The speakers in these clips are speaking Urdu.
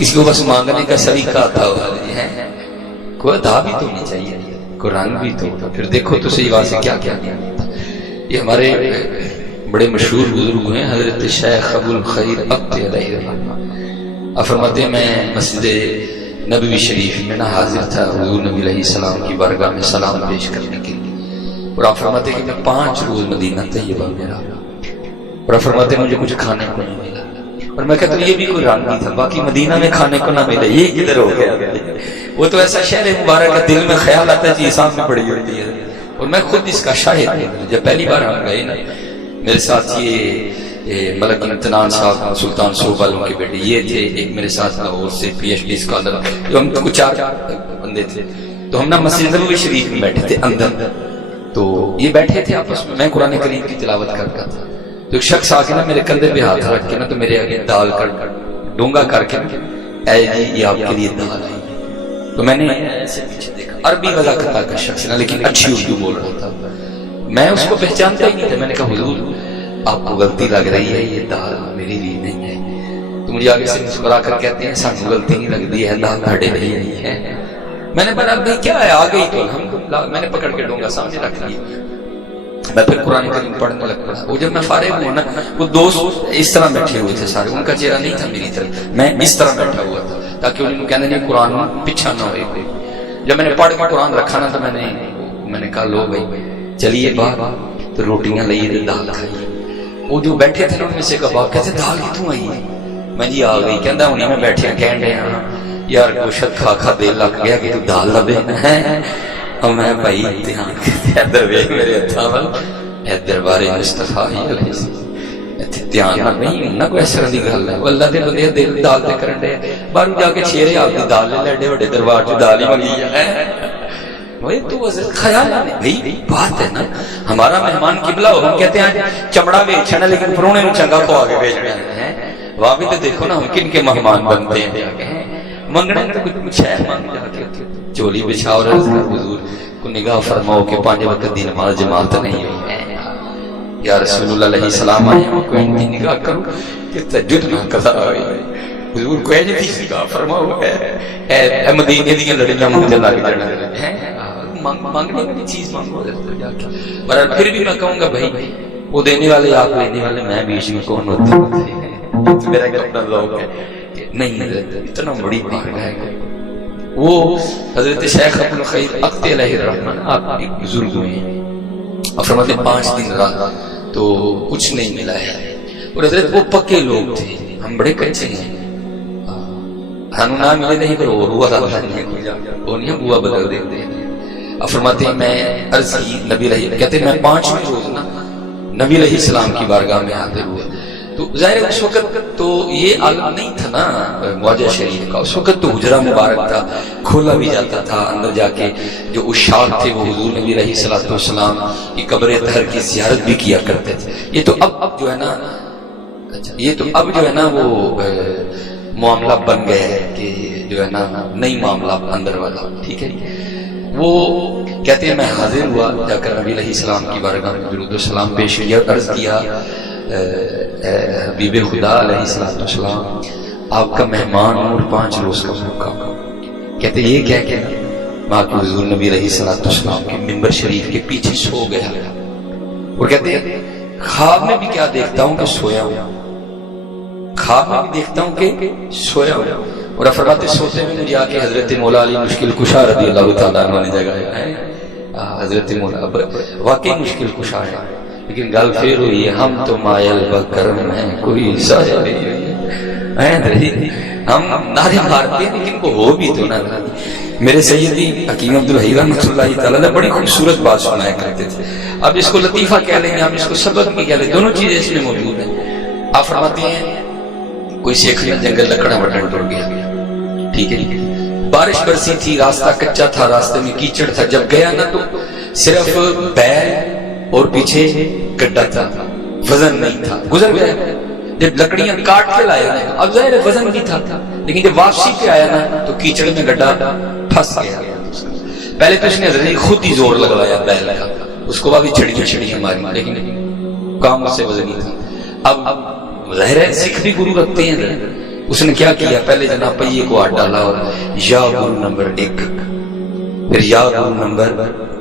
کسی کو بس مانگنے کا سلیقہ تھا ہے، کوئی ادا بھی تو نہیں چاہیے، کوئی رنگ بھی تو پھر دیکھو تو صحیح بات ہے کیا کیا نہیں ہوتا۔ یہ ہمارے بڑے مشہور بزرگ ہیں حضرت شیخ ابو الخیر عبد علیہ الرحمہ، فرماتے ہیں میں مسجد نبوی شریف میں نہ حاضر تھا حضور نبی علیہ السلام کی بارگاہ میں سلام پیش کرنے کے لیے، اور آپ فرماتے ہیں کہ میں 5 روز مدینہ طیبہ میں رہا، اور آپ فرماتے ہیں مجھے کچھ کھانے کو نہیں ملا، اور میں کہتا ہوں یہ بھی کوئی رنگ نہیں تھا، باقی مدینہ میں کھانے کو نہ ملے یہ کدھر ہو گیا؟ وہ تو ایسا شہر مبارک کا دل میں خیال آتا ہے جی سامنے پڑی ہوتی ہے، اور میں خود اس کا شاہد ہوں۔ جب پہلی بار ہم گئے نا، میرے ساتھ یہ ملک امتنان صاحب سلطان صوب والوں کے بیٹے یہ تھے، ایک میرے ساتھ لاہور سے پی ایچ ڈی اسکالر، جو ہم کچھ 4 بندے تھے، تو ہم نا مسجد نبوی شریف میں بیٹھے تھے اندر، تو یہ بیٹھے تھے آپس میں قرآن کریم کی تلاوت کرتا تھا، تو ایک شخص آ کے نا میرے کندھے پہ ہاتھ رکھ کے نا تو میرے آگے دال کر ڈونگا کر کے اے جی یہ آپ کے لیے دال ہے، تو میں نے ایسے پیچھے دیکھا، عربی وضاحت کا شخص نا لیکن اچھی اردو بول رہا تھا، میں اس کو پہچانتا ہی نہیں تھا، میں نے کہا حضور آپ کو غلطی لگ رہی ہے، یہ دال میرے لیے نہیں ہے، تو مجھے آگے سے مسکرا کر کہتے ہیں سانو غلطی نہیں لگتی ہے، دال تھاڑے لیے نہیں ہے۔ میں نے بڑا بھائی کیا ہے آ گئی تو الحمدللہ، میں نے پکڑ کے ڈونگا سامنے رکھ لیا، میں پھر قرآن کریم پڑھنے لگ پڑا۔ وہ جب میں فارغ ہوا نا، وہ دوست اس طرح بیٹھے ہوئے تھے سارے، ان کا چہرہ نہیں تھا میری طرف، میں اس طرح بیٹھا ہوا تھا تاکہ انہوں نے کہنے نہیں قرآن پیچھا نہ ہوئے کوئی۔ جب میں نے پڑھ کے قرآن رکھا نا تو میں نے کہا لو بھائی چلیے باہر، تو روٹیاں لئیے دال کھائیے۔ وہ جو بیٹھے تھے ان میں سے کہا کہتے دال کتوں آئی ہے؟ میں جی آ گئی، کہندا انہیں میں بیٹھے کہن رہے ہاں یار گوشت کھا کھا دل لگ گیا کہ تو دال لبے ہے، اور میں بھائی امتحان کے ادھر ویکھ میرے ہتھاں ول ادھر بارے مصطفیٰ علیہ السلام اتنے دھیان نہ نہیں نہ کوئی اس طرح کی گل ہے، وہ اللہ دے بندے دل دال تے کرن دے باہر جا کے چھیرے آپ دی دال لے لے بڑے دربار چ دال ہی منگی ہے۔ وہ تو خیال ہے بھائی بات ہے نا، ہمارا مہمان قبلہ ہو، ہم کہتے ہیں چمڑا بیچنا لیکن پرونے نو چنگا کھوا کے بھیجنا ہے، وہاں بھی تو دیکھو نا ہم کن کے مہمان بنتے ہیں، منگنا تو کچھ ہے مانگ جا کے چولی بچھا اور حضور کو نگاہ فرماؤ کہ 5 وقت دی نماز جماعت نہیں ہوئی ہے، یا رسول اللہ علیہ السلام آئے ہم کو ان کی نگاہ کرو کہ تہجد نہ قضا ہوئی، حضور کو ایجے دی نگاہ فرماؤ اے مدینے دی لڑیاں مجھے لگ جانا ہے، مانگنے والی چیز مانگو جا کے، پر پھر بھی میں کہوں گا بھائی وہ دینے والے آپ لینے والے میں بیچ میں کون ہوتا ہے، میرا اپنا ذوق ہے کہ نہیں اتنا بڑی بات ہے۔ وہ حضرت شیخ ابو الخیر عبد علیہ الرحمہ آپ ایک بزرگ ہوئے ہیں، اور فرماتے 5 دن رات تو کچھ نہیں ملا ہے، اور حضرت وہ پکے لوگ تھے، ہم بڑے کچے ہیں، ہم نہ ملے نہیں پر وہ ہوا تھا وہ نہیں ہوا بدل دیتے ہیں۔ فرماتے ہیں میں عرض کی نبی علیہ، کہتے ہیں میں 5ویں روز نا نبی علیہ السلام کی بارگاہ میں حاضر ہوا، تو ظاہر اس وقت تو یہ عالم نہیں تھا نا معجزہ شریف کا، اس وقت تو حجرہ مبارک تھا، کھولا بھی جاتا تھا، اندر جا کے جو اشاق تھے وہ حضور نبی علیہ السلام کی قبر طاہر کی زیارت بھی کیا کرتے تھے۔ یہ تو اب جو ہے نا، یہ تو اب جو ہے نا وہ معاملہ بن گیا ہے کہ جو ہے نا نئی معاملہ اندر والا، ٹھیک ہے۔ وہ کہتے ہیں میں حاضر ہوا، جا کر نبی علیہ السلام کی بارگاہ میں درود و سلام پیش کیا، عرض کیا حبیب خدا علیہ السلام آپ کا مہمان اور 5 روز کا بھوکا، کہتے یہ کہہ کے ماں کے حضور نبی علیہ السلام کے منبر شریف کے پیچھے سو گیا، اور کہتے ہیں خواب میں بھی کیا دیکھتا ہوں کہ سویا ہوں، خواب میں بھی دیکھتا ہوں کہ سویا ہوں، اور فرماتے سوتے میں مجھے آ کے حضرت مولا علی مشکل کشا رضی اللہ تعالیٰ عنہ نے جگایا ہے، حضرت مولا واقعی مشکل کشا ہے، لیکن گل پھر ہوئی ہے ہم تو مائل بکرم ہیں کوئی سایہ نہیں ہوئی، ہم نعرے مارتے ہیں لیکن وہ ہو بھی تو نہ۔ میرے سیدی حکیم عبدالحی رحمۃ اللہ تعالیٰ نے بڑی خوبصورت بات سنایا کرتے تھے، اب اس کو لطیفہ کہہ لیں گے، ہم اس کو سبق بھی کہہ لیں، دونوں چیزیں اس میں موجود ہیں۔ آپ فرماتے ہیں کوئی سیکھ میں جنگل لکڑا وٹن ٹوٹ گیا، ٹھیک ہے، بارش برسی تھی، راستہ کچا تھا، راستے میں کیچڑ تھا، جب گیا نا تو صرف بیل اور پیچھے گڈھا تھا، وزن نہیں تھا، گزر گیا۔ جب لکڑیاں کاٹ کے لایا نا اب ظاہر وزن بھی تھا، لیکن جب واپسی پہ آیا نا تو کیچڑ میں گڈھا پھنس گیا۔ پہلے تو اس نے خود ہی زور لگوایا بیل کا، اس کو بھی چھڑیاں ماری، لیکن کام سے وزن ہی تھا۔ اب ظاہر ہے سکھ بھی گرو رکھتے ہیں، اس نے کیا کیا؟ پہلے جناب پہیے کو ہاتھ ڈالا اور یا گرو نمبر 1، پھر یا گرو نمبر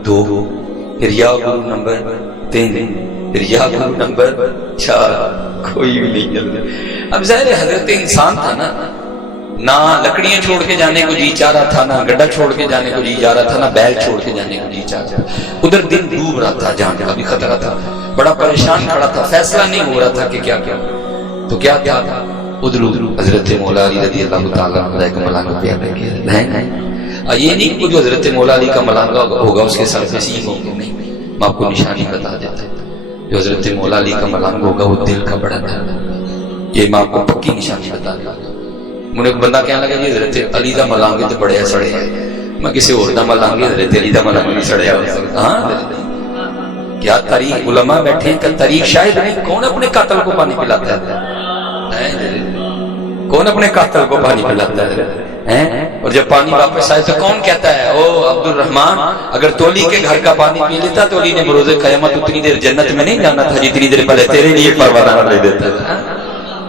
2، پھر یا گرو نمبر 3، پھر یا گرو نمبر 4، کوئی بھی نہیں چل رہا۔ اب ظاہر حضرت انسان تھا نا، نہ لکڑیاں چھوڑ کے جانے کو جی چاہ رہا تھا، نہ گڈھا چھوڑ کے جانے کو جی جا رہا تھا، نہ بیل چھوڑ کے جانے کو جی چاہ رہا تھا۔ ادھر دن ڈوب رہا تھا، جان کا بھی خطرہ تھا، بڑا پریشان کھڑا تھا، فیصلہ نہیں ہو رہا تھا کہ کیا کیا۔ تو کیا تھا؟ ادھر حضرت مولا علی رضی اللہ تعالیٰ عنہ کا ملانگا پیا لے کے یہ نہیں کہ جو حضرت مولا علی کا ملانگا ہوگا اس کے سر پہ سینگ ہوں گے، نہیں، میں آپ کو نشانی بتا دیتا ہوں۔ جو حضرت مولا علی کا ملانگا ہوگا وہ دل کا بڑا درد ہوگا، یہ میں آپ کو پکی نشانی بتا دیتا ہوں۔ مجھے ایک بندہ کہنے لگا جی حضرت علی دا ملانگے تو بڑے سڑے ہیں، میں کسی اور دا ملانگے حضرت علی دا ملانگے نہیں سڑیا ہو سکتا۔ ہاں کیا تاریخ علماء بیٹھے ہیں کہ تاریخ شاید نہیں، کون اپنے قاتل کو پانی پلاتا ہے؟ کون اپنے قاتل کو پانی پلاتا ہے؟ اور جب پانی واپس آئے تو کون کہتا ہے او عبد الرحمان اگر تولی کے گھر کا پانی پی لیتا تولی نے بروز قیامت اتنی دیر جنت میں نہیں جانا تھا جتنی دیر پہلے تیرے لیے پروانہ لے دیتا تھا۔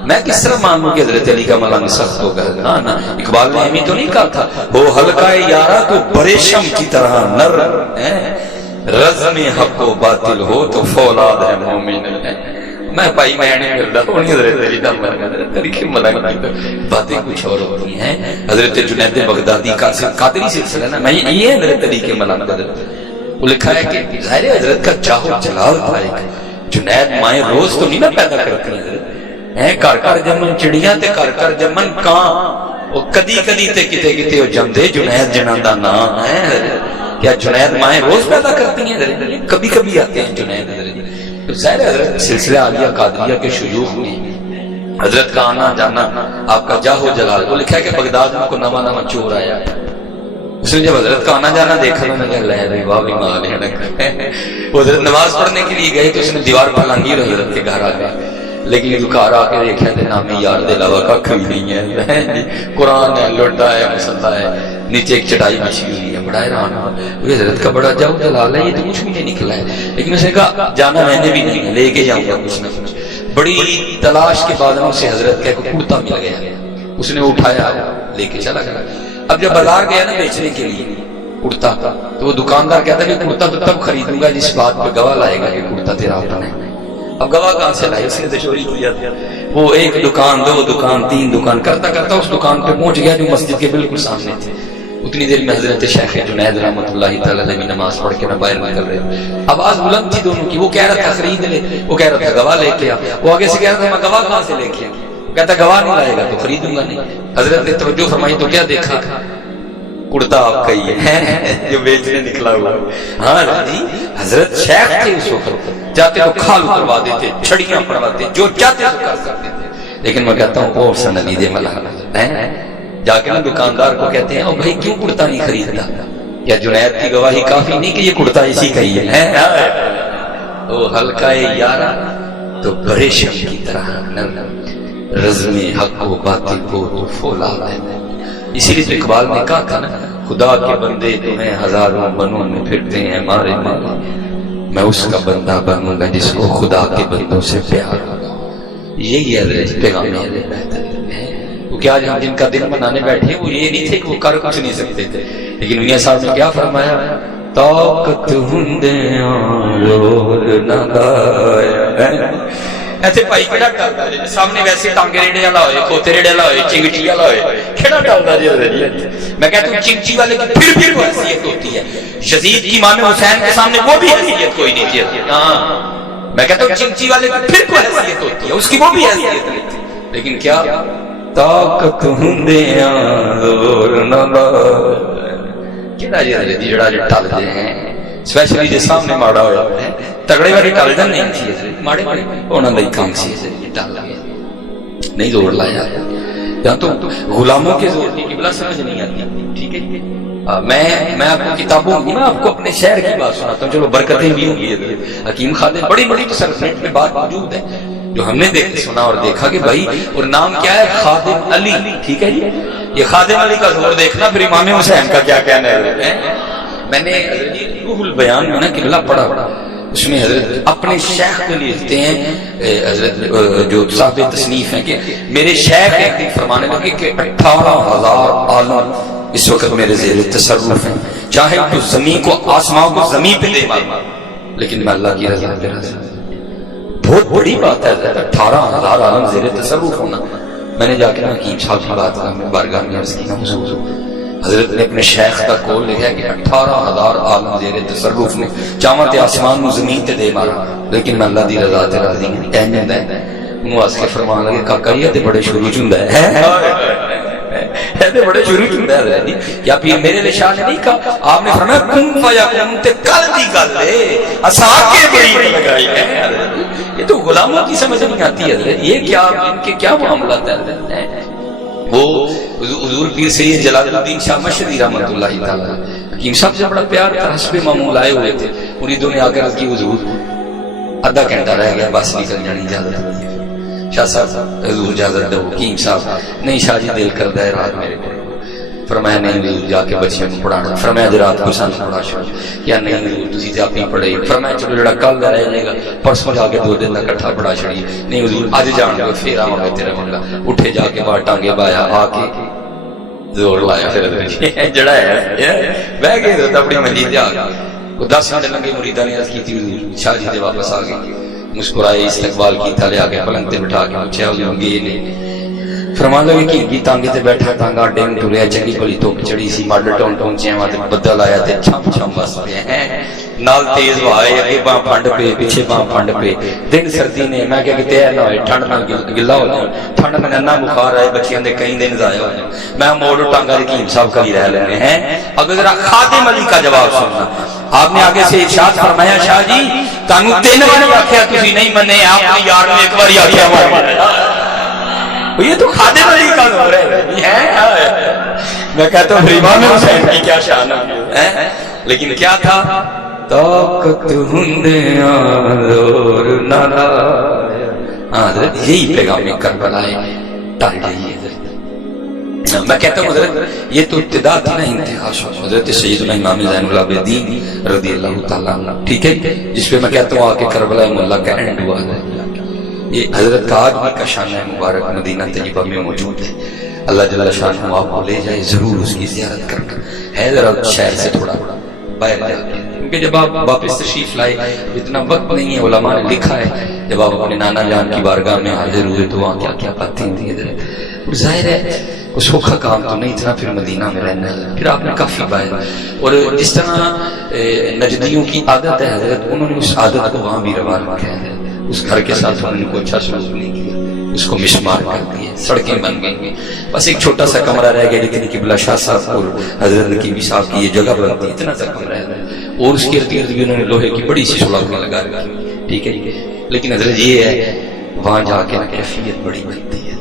میں کس طرح مانوں کہ حضرت علی کا ملانگ سخت ہوگا؟ نا اقبال نے امی تو نہیں کہا تھا وہ حلقہ یارا تو بریشم کی طرح نر ہے، رزم حق و باطل ہو تو فولاد ہے مومن ہے۔ میں بھائی میں نہیں مل رہا ہوں حضرت علی کا ملانگ، طریقے ملانگ باتیں کچھ اور ہوتی ہیں۔ حضرت جنید بغدادی کا قادری سلسلہ نا، میں یہ حضرت علی کے ملانگ وہ لکھا ہے کہ ظاہر حضرت کا چاہو جلال تھا۔ ایک جنید مائیں روز تو نہیں نا پیدا کرتی ہیں، کر کر جمن چڑیاں تے کر کر جمن کان، وہ کدی کدی تے کتے کتے وہ جمدے جنید جناں دا نام ہے۔ کیا جنید مائیں روز پیدا کرتی ہیں؟ کبھی کبھی آتے ہیں جنید حضرت۔ تو ظاہر حضرت سلسلہ عالیہ قادریہ کے شیوخ میں حضرت کا آنا جانا آپ کا جاہو جلال۔ وہ لکھا ہے کہ بغداد میں کو نواں نواں چور آیا، اس نے جب حضرت کا آنا جانا دیکھا تو نے لے رہی واہ بھی مال ہے۔ وہ حضرت نماز پڑھنے کے لیے گئے تو اس نے دیوار پھلانگی اور حضرت کے گھر آ گئے، لیکن دکار آ کے دیکھا تو نام یار دے علاوہ ککھ بھی نہیں ہے، قرآن ہے، لوٹا ہے، مصلا ہے، نیچے ایک چٹائی بچھی ہوئی ہے، بڑا حیران ہوا۔ وہ حضرت کا بڑا جاؤ جلال ہے، یہ تو کچھ بھی نہیں نکلا ہے، لیکن اس نے کہا جانا میں نے بھی نہیں ہے، لے کے جاؤں گا کچھ نہ کچھ۔ بڑی تلاش کے بعد اسے حضرت کا ایک کرتا مل گیا، اس نے اٹھایا لے کے چلا گیا۔ اب جب بازار گیا نا بیچنے کے لیے کرتا، تو وہ دکاندار کہتا ہے کہ کرتا تو تب خریدوں گا جس بات پہ گواہ لائے گا کہ کرتا تیرا اپنا ہے۔ اب گواہ کہاں سے لائے؟ اس نے تو چوری کیا تھا۔ وہ ایک دکان، دو دکان، تین دکان کرتا کرتا اس دکان پہ پہنچ گیا جو مسجد کے بالکل سامنے تھے۔ اتنی دیر میں حضرت شیخ جنید رحمۃ اللہ تعالی علیہ نماز پڑھ کے باہر نکل رہے، آواز بلند تھی دونوں کی۔ وہ کہہ رہا تھا خرید لے، وہ کہہ رہا تھا گواہ لے کے آ۔ وہ آگے سے کہہ رہا تھا میں گواہ کہاں سے لے کے آ؟ کہتا گواہ نہیں لائے گا تو خریدوں گا نہیں۔ حضرت نے توجہ فرمائی تو کیا دیکھا؟ کرتا آپ کا ہی ہے جو بیچنے نکلا ہوا۔ ہاں جی حضرت شیخ تھے اس وقت، جاتے تو کھال اتروا دیتے، چھڑیاں پڑواتے، جو چاہتے تو کر سکتے تھے۔ لیکن میں کہتا ہوں اور سن علی دے ملانگا جا کے نا دکاندار کو کہتے ہیں او بھائی کیوں کرتا نہیں خریدتا؟ کیا جنید کی گواہی کافی نہیں کہ یہ کرتا اسی کا ہی ہے؟ او حلقہ یارا تو پریشم کی طرح رزم حق و باطل کو تو فولاد ہے۔ اسی لیے تو اقبال نے کہا تھا نا خدا کے بندے تمہیں ہزاروں بنوں میں پھرتے ہیں مارے مارے، میں اس کا بندہ بنوں گا جس کو خدا کے بندوں سے پیار ہوگا۔ یہی حضرت پیغام ہے۔ کیونکہ آج ہم جن کا دن منانے بیٹھے وہ یہ نہیں تھے کہ وہ کر کچھ نہیں سکتے تھے، لیکن میاں صاحب نے کیا فرمایا؟ طاقت ہندیاں زور نہ لایا۔ ایسے بھائی کیڑا ٹالدا جی سامنے ویسے ٹانگے ریڑے والا ہوئے، کھوتے ریڑے والا ہوئے، چنگٹی والا ہوئے، کیڑا ٹالدا جی؟ میں کہتا ہوں چنگٹی والے کی پھر وہ حیثیت ہوتی ہے، یزید کی امام حسین کے سامنے وہ بھی حیثیت کوئی نہیں تھی۔ ہاں میں کہتا ہوں چنگٹی والے کی پھر کوئی حیثیت ہوتی ہے، اس کی وہ بھی حیثیت نہیں تھی، لیکن کیا طاقت ہندیاں زور نہ لایا۔ کیڑا جی حضرت جڑا جو ٹالدے ہیں اسپیشلی جو سامنے ماڑا ہوا ہے، تگڑے والی ٹالدن نہیں تھی حضرت، ماڑے ماڑے انہاں دا ہی کام سی حضرت ٹال لیا، نہیں زور لایا۔ یا تو غلاموں کے زور کی قبلہ سمجھ نہیں آتی، ٹھیک ہے؟ میں آپ کو کتابوں کی نا آپ کو اپنے شہر کی بات سناتا ہوں، چلو برکتیں بھی ہوں گی۔ حکیم خادم بڑی بڑی تصرفات میں بات موجود ہے جو ہم نے سنا اور دیکھا کہ بھائی، اور نام کیا ہے؟ خادم علی، ٹھیک ہے جی؟ یہ خادم علی کا زور دیکھنا، پھر امام حسین کا کیا کہنا ہے؟ میں نے روح البیان میں نا قبلہ پڑھا، اس میں حضرت اپنے شیخ کو لکھتے ہیں، حضرت جو صاحب تصنیف ہیں، کہ میرے شیخ ایک دن فرمانے لگے کہ 18,000 عالم اس وقت میرے زیر تصرف ہیں، چاہے تو زمین کو آسمان کو زمین پہ دے مار، لیکن میں اللہ کی رضا پہ راضی ہوں۔ بہت بڑی بات ہے حضرت 18,000 عالم زیر تصرف ہونا۔ میں نے جا کے حکیم صاحب کی بات بارگاہ میں عرض کی نا، حضور حضرت نے اپنے شیخ کا قول لکھا ہے کہ 18,000 عالم زیر تصرف نے، چاہاں تے آسمان نو زمین تے دے مارا، لیکن میں اللہ دی رضا تے راضی ہوں۔ کہنے ہوندا ہے انہوں واسطے فرمان لگے کاکا یہ تے بڑے شروع چ ہوندا ہے، تے بڑے شروع چ ہوندا ہے حضرت جی۔ کیا پیر میرے علیہ شاہ نے نہیں کہا، آپ نے فرمایا کن فیکون تے کل دی گل ہے، اسا کے بری لگائی ہے۔ یہ تو غلاموں کی سمجھ نہیں آتی ہے، یہ کیا ان کے کیا معاملات ہیں۔ وہ حضور پیر سید جلال الدین شاہ مشہدی رحمۃ اللہ تعالی حکیم صاحب سے بڑا پیار تھا، حسب معمول آئے ہوئے تھے، مریدوں نے آ کر کی حضور آدھا گھنٹہ رہ گیا بس نکل جانی اجازت، شاہ صاحب حضور اجازت دو۔ حکیم صاحب نہیں شاہ جی دل کرتا ہے رات میرے کو، فرمایا نہیں حضور جا کے بچیاں کو پڑھانا، فرمایا جی رات کو سانو پڑھا چھوڑ، کیا نہیں حضور تسی تے اپنی پڑھائی، فرمایا چلو جڑا کل رہ جائے گا پرسوں جا کے 2 دن کا اکٹھا پڑھا چھڑی، نہیں حضور اج جان گے پھر آواں گے تیرے مولا۔ اٹھے جا کے باہر ٹانگے بایا، آ کے زور لایا، پھر جڑا ہے بہ گئے تو اپنی منجی تے آ گئے۔ 10 منٹ لگے، مریداں نے عرض کی تھی حضور شاہ جی دے واپس آ گئے، مسکرائے، استقبال کیتا، لے آ کے پلنگ تے بٹھا کے پوچھا حضور گئے نہیں؟ فرمان لگے کہ گی تانگے تے بیٹھا، تانگا اڈے میں ٹریا، چنگی بھلی دھوپ چڑھی سی، ماڈل ٹاؤن پہنچے وہاں تے بدل آیا تے چھم چھم بس پے ہیں، نال تیز ہوائے، اگے باں پھنڈ پے پیچھے باں پھنڈ پے، دن سردی نے، میں کہ کتے نہ ہوئے ٹھنڈ نہ گلا ہو جائے، ٹھنڈ میں نہ بخار آئے، بچیاں دے کئی دن ضائع ہو جائے، میں موڑ ٹانگا حکیم صاحب کا ہی رہ لینے ہیں۔ اگر ذرا خادم علی کا جواب سننا، آپ نے آگے سے ارشاد فرمایا شاہ جی تانوں 3 بار آکھیا تسی نہیں منے، آپ نے یار نے ایک بار آکھیا مارا، یہ تو خادم علی کا دور ہے۔ میں کہتا ہوں امام حسین کی کیا شان ہے، لیکن کیا تھا، طاقت ہندیاں زور نہ لایا۔ حضرت یہی پیغام کربلا ہے، ٹال گئی ہے۔ میں کہتا ہوں حضرت یہ تو ابتدا تھی نا، انتہا حضرت سیدنا امام زین العابدین رضی اللہ تعالیٰ عنہ، ٹھیک ہے، جس پہ میں کہتا ہوں آ کے کربلا مولا کا اینڈ ہوا ہے۔ یہ حضرت کا آدمی کا شان مبارک مدینہ طیبہ میں موجود ہے، اللہ جل شانہ آپ کو لے جائے، ضرور اس کی زیارت کرنا ہے، ذرا شہر سے تھوڑا باہر جا کے، کیونکہ جب آپ واپس تشریف لائے اتنا وقت نہیں ہے، علماء نے لکھا ہے جب آپ اپنے نانا جان کی بارگاہ میں حاضر ہوئے تو وہاں کیا کیا باتیں تھیں، ظاہر ہے وہ سوکھا کام تو نہیں تھا پھر مدینہ میں رہنا ہے، پھر آپ نے کافی باہر، اور جس طرح نجدیوں کی عادت ہے حضرت، انہوں نے اس عادت کو وہاں بھی روان رکھا ہے، اس گھر کے ساتھ انہوں نے کوئی اچھا سلوک نہیں کیا، اس کو مسمار کر دیے، سڑکیں بن گئی، بس ایک چھوٹا سا کمرہ رہ گیا، لیکن قبلہ شاہ صاحب اور حضرت نقیبی صاحب کی یہ جگہ بنتی اتنا سا کمرہ ہے، اور اس کے ارد گرد بھی انہوں نے لوہے کی بڑی سی سلاخیں لگا رکھی، ٹھیک ہے، لیکن حضرت یہ ہے وہاں جا کے نا کیفیت بڑی بنتی ہے۔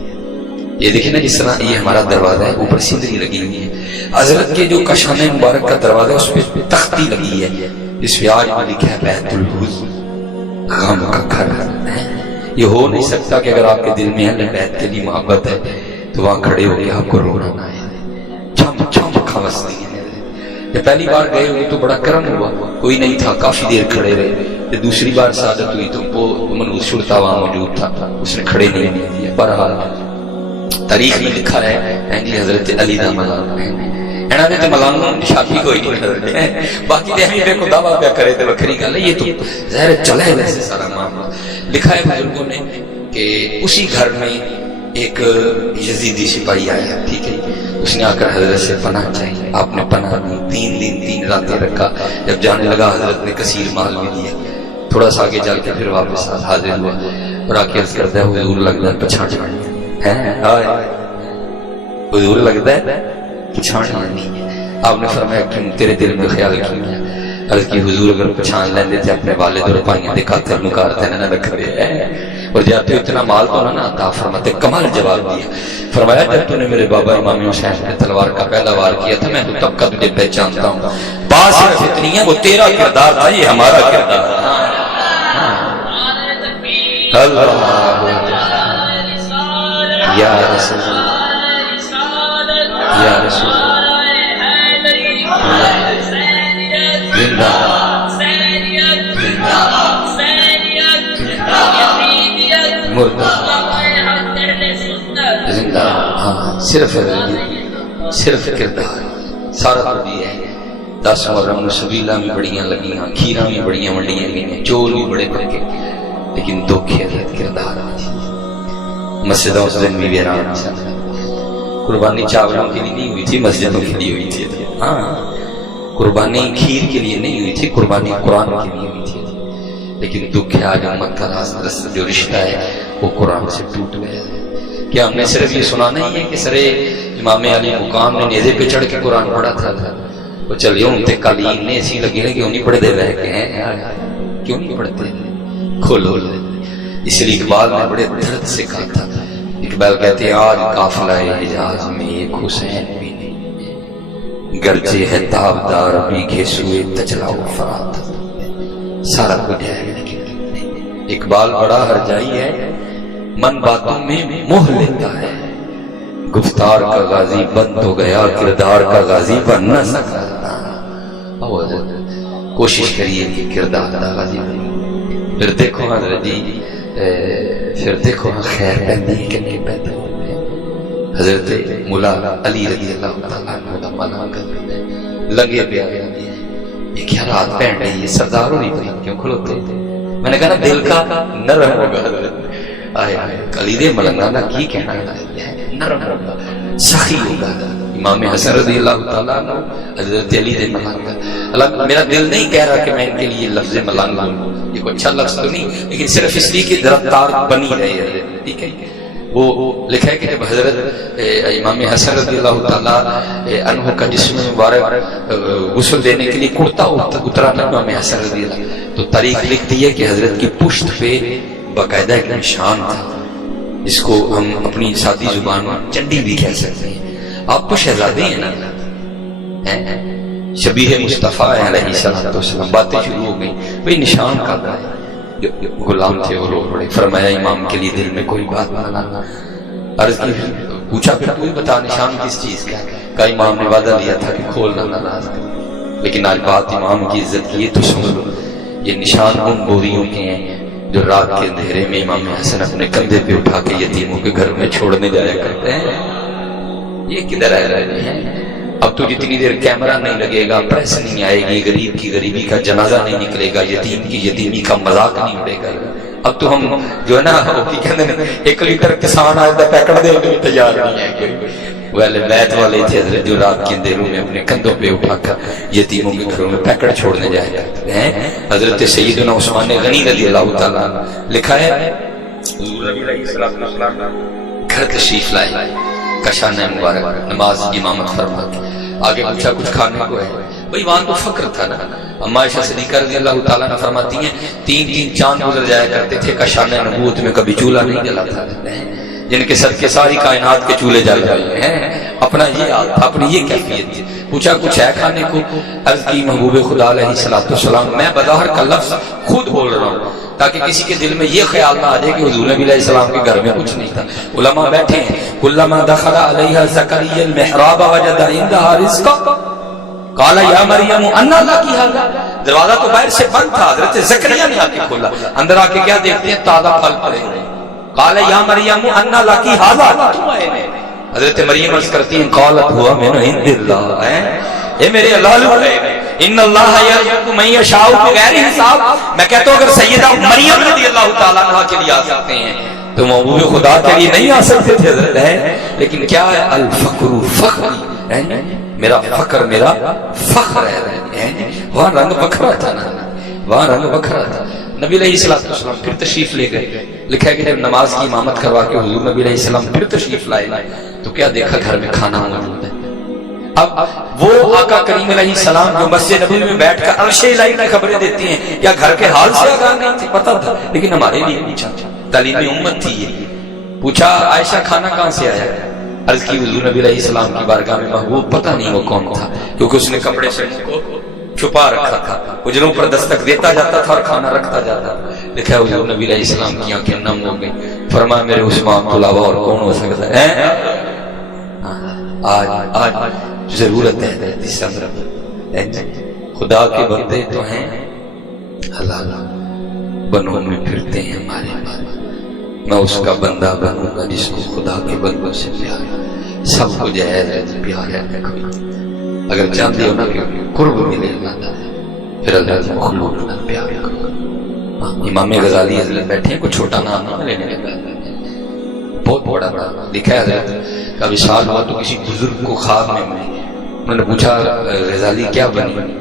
یہ دیکھیں نا جس طرح یہ ہمارا دروازہ ہے، اوپر سندری لگی ہوئی ہے، حضرت کے جو کشان مبارک کا دروازہ ہے اس پہ تختی لگی ہے، جس پہ آج میں لکھا ہے بیت الحزن، غم کا گھر ہے۔ یہ ہو نہیں سکتا کہ اگر آپ کے دل میں اہل بیت کے لیے محبت ہے تو وہاں کھڑے ہو کے آپ کو رونا نہ ہے، چھم چھم کھوستی ہے۔ جب پہلی بار گئے ہوئے تو بڑا کرم ہوا، کوئی نہیں تھا، کافی دیر کھڑے رہے، دوسری بار سعادت ہوئی تو وہ منوس شرطا وہاں موجود تھا، اس نے کھڑے نہیں دیا۔ بہرحال تاریخ میں لکھا ہے جی حضرت علی دا ملان ہے، انہاں نے تے ملان شادی کوئی نہیں حضرت، باقی تے ہمیں کو دعویٰ پہ کرے تے وکھری گل ہے، یہ تو ظاہر چلا ہے ویسے سارا معاملہ۔ لکھا ہے بزرگوں نے کہ اسی گھر میں ایک یزیدی سپاہی آیا، ٹھیک ہے، اس نے آ کر حضرت سے پناہ چاہیے، آپ نے پناہ دی، 3 دن 3 راتیں رکھا، جب جانے لگا حضرت نے کثیر مال میں دیا، تھوڑا سا آگے چل کے پھر واپس حاضر ہوا اور آ کے عرض کرتا ہے حضور لگتا ہے پچھاڑ حضور لگتا ہے پچھاڑ نہیں ہے۔ آپ نے فرمایا کیوں تیرے دل میں خیال کیا؟ عرض کی حضور اگر پچھان لیندے تھے اپنے والد اور بھائیوں دے قاتل مکارتے نہ رکھ دے، اور جب تو اتنا مال تو نہ عطا فرماتے، کمال جواب دیا، فرمایا جب تو نے میرے بابا امام حسین پہ تلوار کا پہلا وار کیا تھا میں تو تب کا تجھے پہچانتا ہوں، بات صرف اتنی ہے وہ تیرا کردار تھا، یہ ہمارا کردار تھا۔ اللہ یا رسول یا رسول زندہ زندہ صرف کردار سارا کچھ ہے 10 محرم سبیلا بھی بڑیاں لگیاں کھیراں بھی بڑیاں ونڈیاں گئیاں چول بھی بڑے پکے لیکن دکھ حضرت کردار مسجدوں اس دن بھی ویران قربانی چاولوں کے لیے نہیں ہوئی تھی مسجدوں کے لیے ہوئی تھی ہاں قربانی کھیر کے لیے نہیں ہوئی تھی قربانی قرآن کے لیے ہوئی تھی لیکن دکھ ہے آج امت کا راست جو رشتہ ہے وہ قرآن سے ٹوٹ گیا ہے کیا ہم نے صرف یہ سنا نہیں ہے کہ سرے امام علی مقام نے نیزے پہ چڑھ کے قرآن پڑھا تھا وہ چلیے ان تے قالین نے ایسی لگی ہے کیوں نہیں پڑھتے رہ گئے ہیں کیوں نہیں پڑھتے کھولو اس لیے اقبال نے بڑے درد سے کہا تھا اقبال کہتے ہیں آج قافلہ حجاز میں ایک حسین بھی نہیں گرچہ ہے تابدار بھی گھسوئے تجلا و فرات سارا کچھ ہے لیکن اقبال بڑا ہرجائی ہے من باتوں میں موہ لیتا ہے گفتار کا غازی بند ہو گیا کردار کا غازی بن نہ سکا کوشش کریے کہ کردار کا غازی بنے پھر دیکھو حضرت جی پھر دیکھو خیر پہنی کہ نہیں پہنی حضرت مولا علی رضی اللہ تعالیٰ عنہ کا منع کرتے ہیں لگے پہ آگے یہ کیا رات پہن رہی ہے سردار ہو نہیں پتا کیوں کھلوتے میں نے کہا نا دل کا نرم ہوگا حضرت آئے کلیدے ملنگانا کی کہنا ہے نرم ہوگا سخی ہوگا امام حسن رضی اللہ تعالیٰ عنہ حضرت علی دے ملنگا اللہ میرا دل نہیں کہہ رہا کہ میں ان کے لیے لفظ ملنگ لوں یہ کوئی اچھا لفظ تو نہیں لیکن صرف اس لیے کہ درفتار بنی رہے ہے ٹھیک ہے وہ لکھا ہے کہ جب حضرت امام حسن رضی اللہ تعالیٰ عنہ کا جسم مبارک غسل دینے کے لیے کرتا اترا نا امام حسن رضی اللہ تو تاریخ لکھتی ہے کہ حضرت کی پشت پہ باقاعدہ ایک نشان تھا اس کو ہم اپنی سادی زبان میں چنڈی بھی کہہ سکتے ہیں آپ تو شہزادے ہیں نا شبیہ مصطفیٰ علیہ السلام باتیں شروع ہو گئی وہی نشان کا تھا جو غلام تھے وہ رو پڑے فرمایا امام کے لیے دل میں کوئی بات نہ لانا عرض کی پوچھا پھر تو ہی بتا نشان کس چیز کا کہا امام نے وعدہ لیا تھا کہ کھولنا نہ ناراض کر لیکن آج بات امام کی عزت کی ہے تو سن لو یہ نشان ان بوریوں کے ہیں جو رات کے اندھیرے میں امام حسن اپنے کندھے پہ اٹھا کے یتیموں کے گھر میں چھوڑنے جایا کرتے ہیں یہ کدھر آ رہے ہیں اب تو جتنی دیر کیمرہ نہیں لگے گا پریس نہیں آئے گی غریب کی غریبی کا جنازہ نہیں نکلے گا یتیم کی یتیمی کا مذاق نہیں اڑے گا اب تو ہم جو ہے نا کہتے ہیں 1 لیٹر کسان آج کا پیکٹ دے کے تیار نہیں ہے کوئی اہل بیت والے تھے حضرت جو رات کے اندھیروں میں اپنے کندھوں پہ اٹھا کر یتیموں کے گھروں میں پیکٹ چھوڑنے جایا کرتے ہیں حضرت سیدنا عثمان غنی رضی اللہ تعالیٰ لکھا ہے حضور نبی علیہ السلام گھر تشریف لائے کشانہ مبارک نماز امامت فرما کے آگے پوچھا کچھ کھانے کو ہے بھئی وہاں تو فقر تھا نا اما عائشہ صدیقہ رضی اللہ تعالیٰ نے فرماتی ہیں 3 چاند گزر جایا کرتے تھے کشانہ نبوت میں کبھی چولہا نہیں جلا تھا جن کے صدقے ساری کائنات کے چولہے جل جائے ہیں اپنا یہ اپنی یہ کیفیت تھی پوچھا کچھ ہے کھانے کو عرض کی محبوب خدا علیہ السلام میں بظاہر کا لفظ خود بول رہا ہوں تاکہ کسی کے دل میں یہ خیال نہ آ جائے کہ حضور نبی علیہ السلام کے گھر میں کچھ نہیں تھا علماء بیٹھے ہیں کلما دخل علیہ زکریا المحراب وجد عندها رزقا قال یا مریم ان لکی ھذا دروازہ تو باہر سے بند تھا حضرت زکریا نے آ کے کھولا اندر آ کے کیا دیکھتے ہیں تازہ پھل پڑے ہوئے قال یا مریم ان لکی ھذا حضرت مریم عرض کرتی ہیں قالت ہوا من عند اللہ اے میرے اللہ لے ان اللہ یرزق من یشاء بغیر حساب میں کہتا ہوں اگر سیدہ مریم رضی اللہ تعالیٰ عنہ کے لیے آ سکتے ہیں تو محبوب خدا کے لیے نہیں آ سکتے تھے حضرت ہے لیکن کیا ہے الفقر فخری میرا فخر میرا فخر ہے وہاں رنگ بکھرا تھا نا وہاں رنگ بکھرا تھا نبی علیہ السلام پھر تشریف لے گئے لکھا ہے کہ جب نماز کی امامت کروا کے حضور نبی علیہ السلام پھر تشریف لائے تو کیا دیکھا گھر میں کھانا موجود ہے اب وہ آقا کریم علیہ السلام جو مسجد نبوی میں بیٹھ کر عرش الہی کی خبریں دیتی ہیں یا گھر کے حال سے آگاہ نہیں تھی پتہ تھا لیکن ہمارے لیے پوچھا تعلیم امت تھی یہ پوچھا عائشہ کھانا کہاں سے آیا عرض کی حضور نبی علیہ السلام کی بارگاہ میں محبوب پتہ نہیں وہ کون تھا کیونکہ اس نے کپڑے سے اس کو چھپا رکھا تھا اجروں پر دستک دیتا جاتا تھا اور کھانا رکھتا جاتا تھا لکھا ہے حضور نبی علیہ السلام کی آنکھیں نم ہو گئی فرمایا میرے عثمان کے علاوہ اور کون ہو سکتا ہے آج ضرورت ہے خدا کے بندے تو ہیں حلال بنوں میں پھرتے ہیں ہمارے بات میں اس کا بندہ بنوں گا جس کو خدا کے بندوں سے پیار سب کو جو ہے پیار ہے. اگر چاہتے ہو نا کہ قرب ملے اللہ تعالیٰ پھر اللہ سے مخلوق نہ پیار کرو. امام غزالی حضرت بیٹھے ہیں, کوئی چھوٹا نام نہ لینے لگا, بہت بڑا نام لکھا ہے حضرت کا. وصال ہوا تو کسی بزرگ کو خواب میں ملی, انہوں نے پوچھا غزالی کیا بنی؟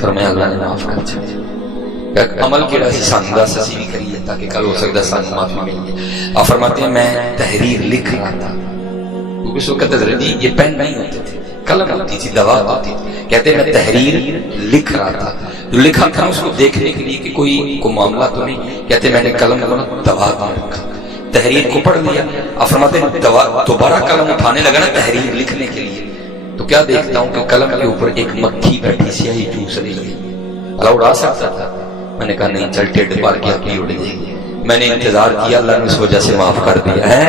فرمایا اللہ نے معاف کر دیا. عمل کیڑا سی سانگ دا سسی بھی کریے تاکہ کل ہو سکتا سانگ معافی مل جائے. آپ فرماتے ہیں میں تحریر لکھ رہا تھا, کیونکہ اس وقت حضرت جی یہ پین نہیں ہوتے تھے, قلم ہوتی تھی, دوا ہوتی تھی. کہتے ہیں میں تحریر لکھ رہا تھا, جو لکھا تھا اس کو دیکھنے کے لیے کہ کوئی معاملہ تو نہیں. کہتے ہیں میں نے قلم کو دوا میں رکھا, تحریر کو پڑھ لیا. آپ فرماتے ہیں دوبارہ قلم اٹھانے لگا نا تحریر لکھنے کے لیے, تو کیا دیکھتا ہوں کہ قلم کے اوپر ایک مکھی بیٹھی سیاہی چوس رہی ہے. اللہ اڑا سکتا تھا, میں نے کہا نہیں چل ٹیڈ پار کے اپنی اڑ جائے گی. میں نے انتظار کیا, اللہ نے اس وجہ سے معاف کر دیا ہے.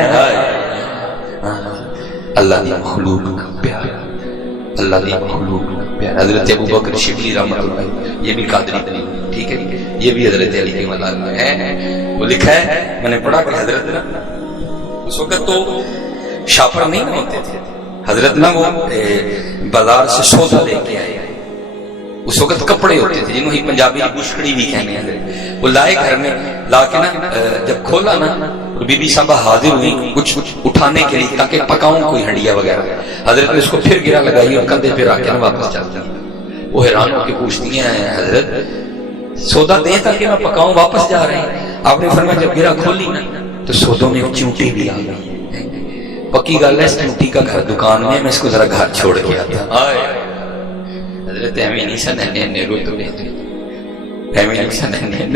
اللہ دی مخلوق کا پیار, اللہ دی مخلوق کا پیار. حضرت ابو بکر شبلی رحمۃ اللہ, یہ بھی قادری دلیل, ٹھیک ہے, یہ بھی حضرت علی کے ملال ہے. وہ لکھا ہے, میں نے پڑھا کہ حضرت نا اس وقت تو شاپر نہیں ہوتے تھے. حضرت نا وہ بازار سے سودا لے کے آئے. اس وقت کپڑے ہوتے تھے جنہوں ہی پنجابی بشکڑی بھی کہنے ہیں. وہ لائے گھر میں, لا کے نا جب کھولا نا بی بی صاحبہ حاضر ہوئی کچھ اٹھانے کے لیے تاکہ پکاؤں کوئی ہنڈیا وغیرہ. حضرت نے اس کو پھر گرا لگائی اور کندھے پہ رکھ کے واپس چلتی ہیں. وہ حیران ہو کے پوچھتی ہیں حضرت سودا دیں تاکہ میں پکاؤں, واپس جا رہے ہیں. آپ نے فرمایا جب گرا کھولی نا تو سودوں میں چونٹی بھی آ گئی. پکی گل ہے, اس چونٹی کا گھر دکان میں, میں اس کو ذرا گھر چھوڑ کے آتا. حضرت ہمیں نہیں سننے رو تو ہمیں نہیں سننے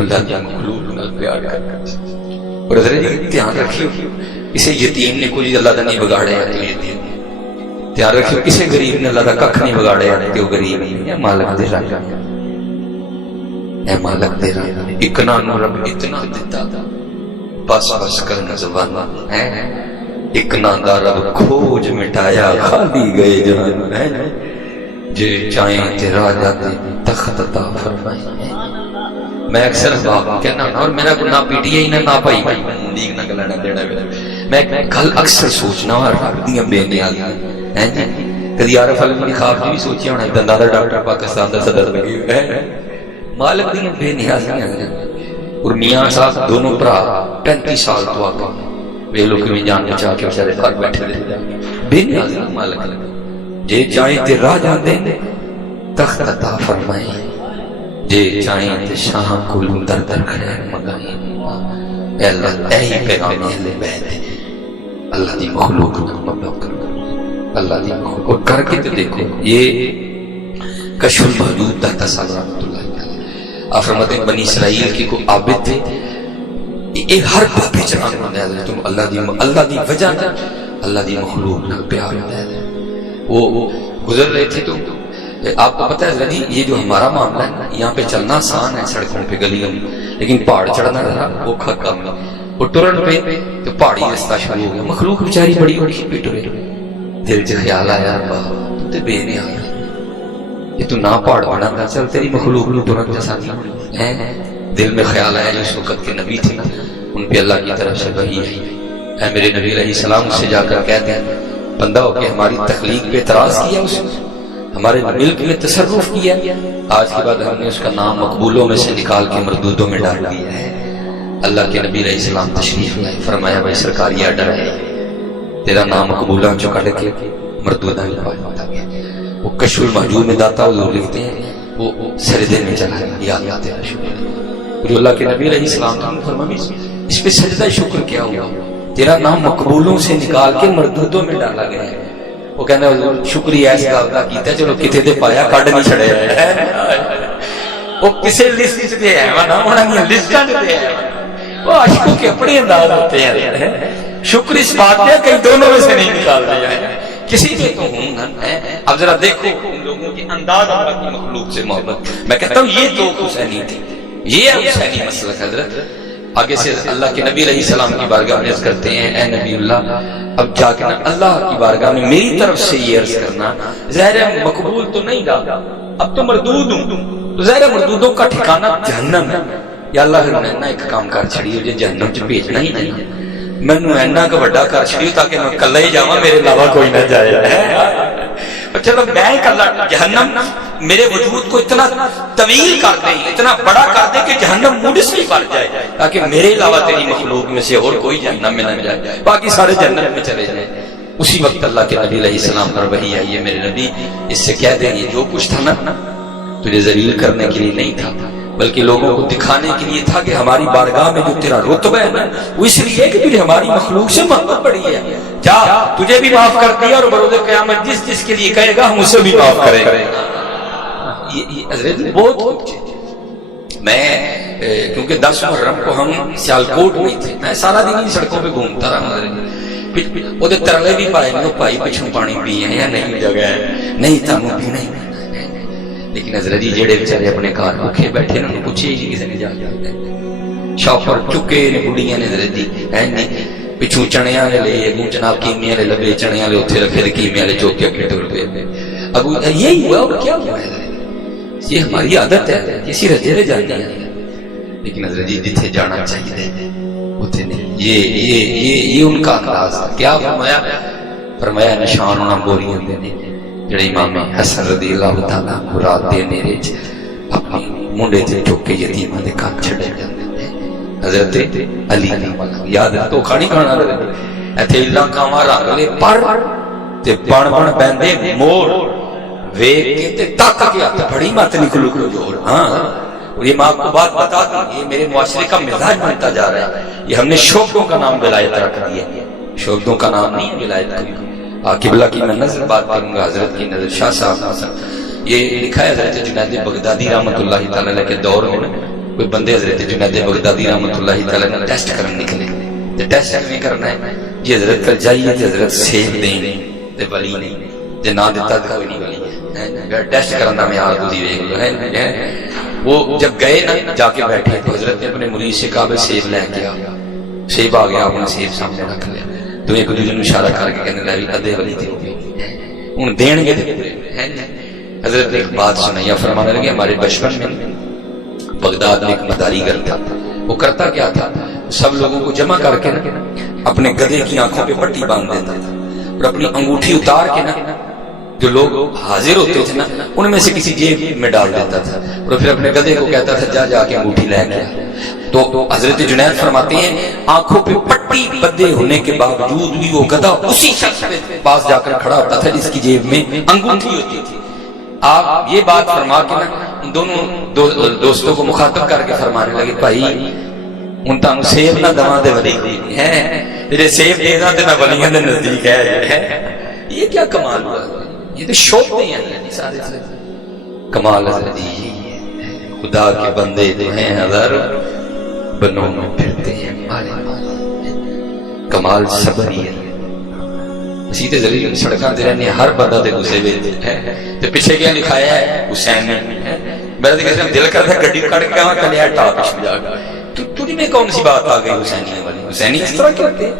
اللہ کی مخلوق نال پیار کر. اور حضرت دھیان رکھیو کسی یتیم نے کوئی اللہ کا نہیں بگاڑیا تو یتیم, دھیان رکھیو کسی غریب نے اللہ کا ککھ نہیں بگاڑیا تو غریب نہیں. اے مالک دے رنگ, اے مالک دے رنگ, اکنا نو رب اتنا دیتا بس بس کرنا زبان ہے. اکنا دا رب کھوج مٹایا خالی گئے جہان ہے. جے چاہیں تے راجہ تے تخت عطا فرمائے. میں اکثر کہنا اور میرا کو نہ پیٹی ہی نہ پائی دیکھ نہ گلانا دینا. میں کل اکثر سوچنا اور رب دیاں بے نیازیاں ہیں جی. کدی عارف علم نے خواب بھی سوچیا ہونا دنداں دا ڈاکٹر پاکستان دا صدر لگے ہے. مالک دیاں بے نیازیاں ہیں. اور میاں صاحب دونوں بھرا 35 سال تو آ گئے, وہ لوگ بھی جان بچا کے بیچارے گھر بیٹھے رہے. بے نیازیاں مالک جے چاہیں تے راہ جاندے تخت عطا فرمائے, جے چاہیں تے شاہ کو در در خیر منگائیں. اے اللہ اے ہی پیغام اہل بیت, اللہ دی مخلوق نال محبت کرو, اللہ دی مخلوق. اور کر کے تو دیکھو یہ کشف المحدود دا تصور رحمۃ اللہ علیہ. آپ فرماتے ہیں بنی اسرائیل کی کوئی عابد تھے, یہ ہر بابے چڑھانے ہوتا ہے تم اللہ دی وجہ نہ اللہ دی مخلوق نال پیار ہوتا ہے. وہ گزر رہے تھے تو آپ کو پتہ ہے یہ جو ہمارا معاملہ ہے یہاں پہ چلنا آسان ہے سڑکوں پہ گلیوں میں, لیکن پہاڑ چڑھنا ذرا اوکھا کام ہے. وہ ٹرن پہ تو پہاڑی رستہ شروع ہو گیا. مخلوق بیچاری بڑی بڑی پہ ٹرے, دل سے خیال آیا تو تے بے نیاز یہ تو نہ پہاڑ بنا تھا, چل تیری مخلوق نو ٹرن جیسا ہے. دل میں خیال آیا جو اس وقت کے نبی تھے نا ان پہ اللہ کی طرف سے وحی آئی. اے میرے نبی علیہ السلام اس سے جا کر کہتے ہیں بندہ ہو کے ہماری تخلیق پہ اعتراض کیا, اس نے ہمارے ملک میں تصرف کیا, آج کے بعد ہم نے اس کا نام مقبولوں میں سے نکال کے مردودوں میں ڈال دیا ہے. اللہ کے نبی علیہ السلام تشریف لائے, فرمایا بھائی سرکار یہ آرڈر ہے, تیرا نام مقبولوں چو کٹ کے مردودہ میں ڈال دیا. وہ کشف المحجوب میں داتا حضور لکھتے ہیں وہ سجدے میں چلا گیا, یاد آتے ہیں شکر. جو اللہ کے نبی علیہ السلام نے فرمایا اس پہ سجدہ شکر کیا ہوا, تیرا نام مقبولوں سے نکال کے مردودوں میں ڈالا گیا ہے. وہ کہنا حضور شکریہ اس گل دا کیتا, چلو کتے تے پایا کڈ نہیں چھڑیا. وہ کسے لسٹ تے ہے نا انہاں دی لسٹاں تے ہے, وہ عاشقوں کے اپنے انداز ہوتے ہیں. شکر اس بات ہے کہ دونوں میں سے نہیں نکالتے ہیں, کسی پہ تو ہوں نا. اب ذرا دیکھو ان لوگوں کے انداز اللہ کی مخلوق سے محبت. میں کہتا ہوں یہ تو حسینی تھی, یہ ہے حسینی مسلک. حضرت آگے سے اللہ کے نبی علیہ السلام کی بارگاہ میں عرض کرتے ہیں اے نبی اللہ, اب جا کے اللہ کی بارگاہ میں میری طرف سے یہ عرض کرنا, ظاہر ہے مقبول تو نہیں رہا, اب تو مردود ہوں, تو ظاہر ہے مردودوں کا ٹھکانہ جہنم ہے. یا اللہ نے ایک کام کر چھڑی ہو جہنم چ بھیجنا ہی نہیں, مینوں اینا کہ بڑا کر چھڑیو تاکہ میں کلا ہی جاواں، میرے علاوہ کوئی نہ جائے. چلو میں کلا، جہنم میرے وجود کو اتنا طویل کر دے، اتنا بڑا کر دے کہ جہنم مجھ سے ہی بھر جائے، تاکہ میرے علاوہ تیری مخلوق میں سے اور کوئی جہنم میں نہ جائے، باقی سارے جنت میں چلے جائیں. اسی وقت اللہ کے نبی علیہ السلام پر وحی آئی ہے، میرے نبی اس سے کہہ دیں یہ جو کچھ تھا نا تجھے ذلیل کرنے کے لیے نہیں تھا، بلکہ لوگوں کو دکھانے کے لیے تھا کہ ہماری بارگاہ میں جو تیرا رتبہ ہے نا وہ اس لیے کہ تجھے ہماری مخلوق سے محبت بڑی ہے. جا تجھے بھی معاف کر دیا، اور بروز قیامت جس جس کے لیے کہے گا ہم اسے بھی معاف کریں گے. یہ حضرت بہت میں کیونکہ 10 محرم کو ہم سیالکوٹ میں تھے، میں سارا دن ہی سڑکوں پہ گھومتا رہا، وہ ترلے بھی پائے نہیں پائی پچھوں پانی پی ہے یا نہیں جگہ ہے نہیں تمہیں بھی نہیں. لیکن حضرت جی جڑے بیچارے اپنے گھر بھوکے بیٹھے انہوں نے پوچھے ہی کسی نے جا کے شوفر چکے نے بڑھیاں نے حضرت جی پچھوں چنیاں نے لے اگوں جناب کیمے والے لبے چنیاں والے اتنے رکھے تھے کیمے والے چوک کے اگے ٹر پے ابو یہی ہوا اور کیا ہوا ہے؟ یہ ہماری عادت ہے، اسی رجے رہ جاتے ہیں. لیکن حضرت جی جتھے جانا چاہیے اتنے نہیں. یہ ان کا انداز ہے. کیا فرمایا نشان ہونا بولی ہوتے ہیں جڑے امام حسن رضی اللہ تعالیٰ رات دے نیرے اپنی منڈے تے چوک کے یتیماں دے کان چھڑے جاندے نے. حضرت علی یاد ہے تو کھانی کھانا ایتھے اللہ کاواں رنگ لے پر تے بن بن بیندے مور ویکھ کے تے تک کے ہاتھ بڑی مت نکلو جوڑ. ہاں اور یہ میں آپ کو بات بتا دوں، یہ میرے معاشرے کا مزاج بنتا جا رہا ہے. یہ ہم نے شعبوں کا نام ولایت رکھ دیا، شعبوں کا نام نہیں ولایت کا. قبلہ کی میں نظر بات کروں گا، حضرت کی نظر شاہ صاحب یہ لکھا ہے حضرت جنید بغدادی رحمۃ اللہ تعالی کے دور میں کوئی بندے حضرت جنید بغدادی رحمۃ اللہ تعالی نے ٹیسٹ کرنے نکلے. تے ٹیسٹ نہیں کرنا ہے جی حضرت کل جائیے تے حضرت سیب دیں تے ولی نہیں تے نہ دیتا تے کوئی نہیں ولی. ٹیسٹ کرنا میں یار دی ویکھ لو ہے. وہ جب گئے نا جا کے بیٹھے تو حضرت نے اپنے مرید سے کہا سیب لے کے آ. سیب آ گیا، آپ نے سیب سامنے رکھ لیا تو ایک دوسرے نے اشارہ کر کے کہنے لگے ادھے والی تھی ہوں دین گے. حضرت نے ایک بات سنائی، فرمانے لگے ہمارے بچپن میں بغداد میں ایک مداری گر تھا. وہ کرتا کیا تھا، سب لوگوں کو جمع کر کے نا اپنے گدھے کی آنکھوں پہ پٹی باندھ دیتا تھا اور اپنی انگوٹھی اتار کے نا جو لوگ حاضر ہوتے تھے نا ان میں سے کسی جیب میں ڈال دیتا تھا اور پھر اپنے گدھے کو کہتا تھا جا جا کے انگوٹھی لے کے. تو حضرت جنید فرماتے ہیں آنکھوں پہ پٹی بدے ہونے کے باوجود بھی وہ گدھا اسی شخص کے پاس جا کر کھڑا ہوتا تھا جس کی جیب میں انگوٹھی ہوتی تھی. آپ یہ بات فرما کے نا دونوں دوستوں کو مخاطب کر کے فرمانے لگے بھائی ان تانوں سیب نہ دواں دے ولی ہے جے سیب دے دا تے میں ولیاں دے نزدیک ہے. یہ کیا کمال ہوا، یہ تو شوق نہیں ہے سارے کمال. حضرت خدا کے بندے جو ہیں ہزار بنوں میں پھرتے ہیں مالے مالے. کمال صبر ہی ہے. اسی تے ذریعے سڑکاں تے رہنے ہر بندہ تے گزرے ہوئے ہیں تے پیچھے کیا لکھایا ہے حسین نے. میرا تو کہتے ہیں دل کرتا ہے گڈی کڑ کے وہاں کلیا ٹاپ پچھے جا کے تجھ میں کون سی بات آ گئی حسینی والی. حسینی اس طرح کرتے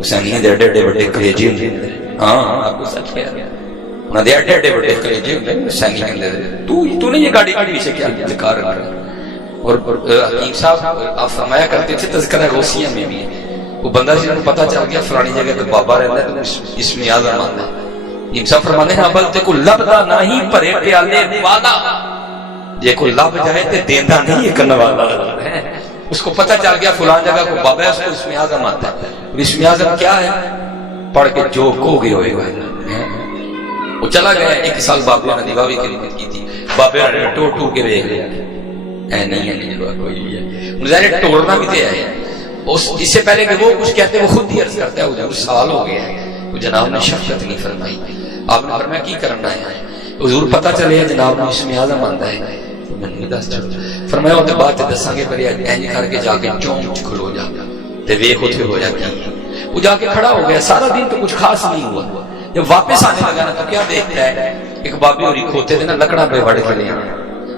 حسینی دے ایڈے بڑے کلیجے ہوتے ہیں. ہاں آپ کو سچ کہہ رہا انہاں دے ایڈے بڑے کلیجے ہوتے ہیں. حسینی کہندے تو نے یہ گاڑی کے پیچھے کیا ذکر کر. اور حکیم صاحب آپ فرمایا کرتے تھے تذکرہ غوثیہ میں بھی وہ بندہ جنہوں پتہ چل گیا فلانی جگہ تو بابا رہتا ہے تو اس میں آزم آتا ہے. حکیم صاحب فرمانے ہیں ابل تے کو لبدا نہیں پرے پیالے والا، یہ کو لب جائے تے دیندا نہیں ایک نوالا ہے. اس کو پتہ چل گیا فلان جگہ کو بابا ہے اس کو اس میں آزم آتا ہے. اور اس میں آزم کیا ہے پڑھ کے جو کو گئے ہوئے وہ چلا گیا. ایک سال بابے نے دیواوی کی خدمت کی تھی، بابے نے ٹو کے دیکھ لیا اے نہیں ہے کوئی ہے ظاہر توڑنا بھی تے ہے. اس سے پہلے کہ وہ کچھ کہتے وہ خود ہی عرض کرتا ہے حضور سال ہو گیا ہے تو جناب نے شفقت نہیں فرمائی. آپ نے فرمایا کی کرنا ہے حضور پتہ چلے جناب نے اس میں آزم آتا ہے تو میں نے دس چھوڑ فرمایا وہ بات دساں گے پر اینج کر کے جا کے چونچ کھلو جا تے ویکھ اوتھے ہویا کی. وہ جا کے کھڑا ہو گیا. سارا دن تو کچھ خاص نہیں ہوا. جب واپس آنے لگا نا تو کیا دیکھتا ہے ایک بابے ہوری کھوتے تھے نا لکڑا پہ وڑ کے لے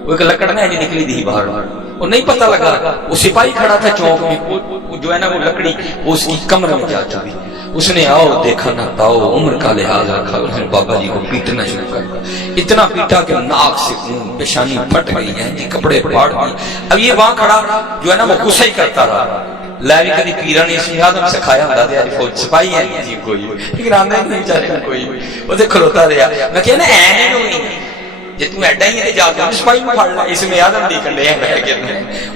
وہ ایک لکڑ نہ نکلی تھی باہر. وہ نہیں پتہ لگا وہ سپاہی کھڑا تھا چوک میں جو ہے نا وہ لکڑی وہ اس کی کمر میں جا چکی. اس نے آؤ دیکھا نہ تاؤ عمر کا لحاظ رکھا. اس نے بابا جی کو پیٹنا شروع کر دیا. اتنا پیٹا کہ ناک سے خون پیشانی پھٹ گئی ہے، کپڑے پھاڑ گئی. اب یہ وہاں کھڑا جو ہے نا وہ غصہ ہی کرتا رہا. بھی کبھی پیرا نے اسم اعظم سکھایا ہوتا تھا فوج سپاہی ہے نہیں جی کوئی لیکن آندا نہیں بیچارے کو کوئی وہ تے کھلوتا رہا میں کہ نا اے نہیں ہونی جے تو ایڈا ہی تے جا کے سپاہی نوں پھڑ لے اسم اعظم دی کنڈے ہے میں کہ